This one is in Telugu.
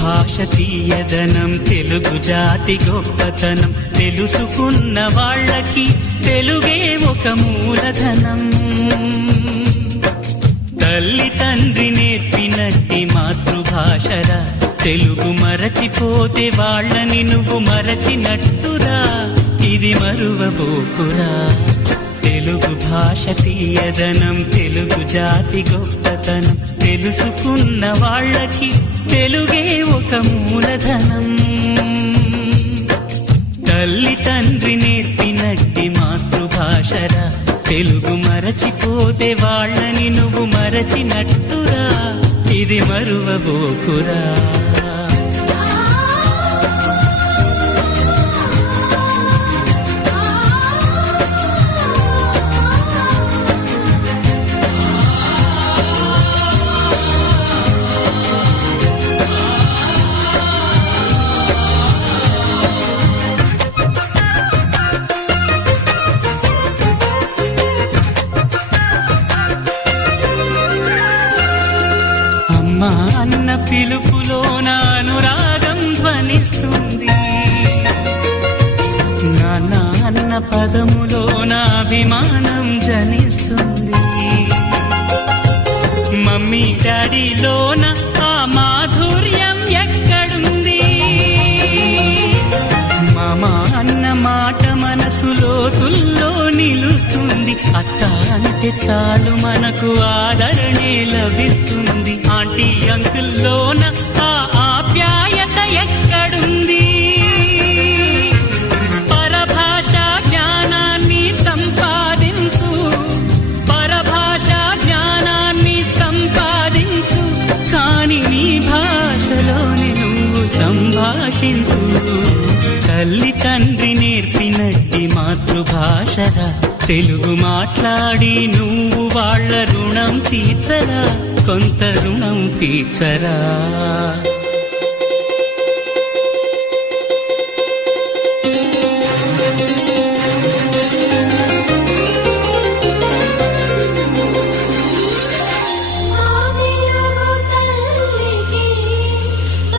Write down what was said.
భాష తీయదనం, తెలుగు జాతి గొప్పతనం, తెలుసుకున్న వాళ్ళకి తెలుగే ఒక మూలధనం. తల్లి తండ్రి నేర్పినట్టి మాతృభాషరా, తెలుగు మరచిపోతే వాళ్ళని నువ్వు మరచినట్టురా, ఇది మరువబోకురా. తెలుగు భాష తీయదనం, తెలుగు జాతి గొప్పతనం, తెలుసుకున్న వాళ్ళకి తెలుగే ఒక మూలధనం. తల్లి తండ్రి నేర్పినట్టి మాతృభాషరా, తెలుగు మరచిపోతే వాళ్ళని నువ్వు మరచినట్టురా, ఇది మరువబోకురా. అమ్మా అన్న పిలుపులో నా అనురాగం ధ్వనిస్తుంది, నాన్న అన్న పదములో నా అభిమానం జనిస్తుంది. మమ్మీ డాడీలోన ఆ మాధుర్యం ఎక్కడుంది? మామా అన్న మాట మనసులో తుల్లో నిలుస్తుంది. అక్క అంటే చాలు మనకు ఆదరణే లభిస్తుంది. ఆంటీ అంకుల్లోన ఆ ఆప్యాయత ఎక్కడుంది? పరభాషా జ్ఞానాన్ని సంపాదించు, పరభాషా జ్ఞానాన్ని సంపాదించు, కాని నీ భాషలోనే నువ్వు సంభాషించు. తల్లి తండ్రి నేర్పినట్టి మాతృభాషరా, తెలుగు మాట్లాడి నువ్వు వాళ్ళ రుణం తీర్చరా, కొంత రుణం తీర్చరా.